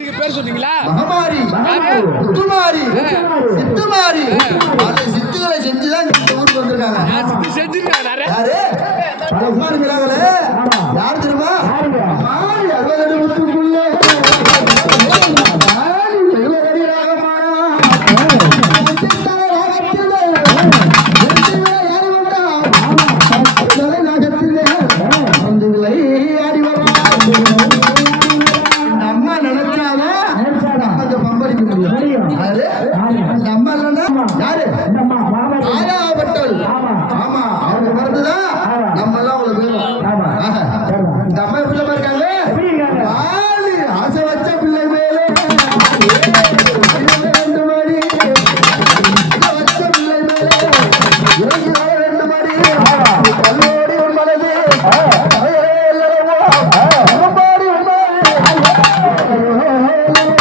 பேர் சொன்னீங்களா? மகமாரி है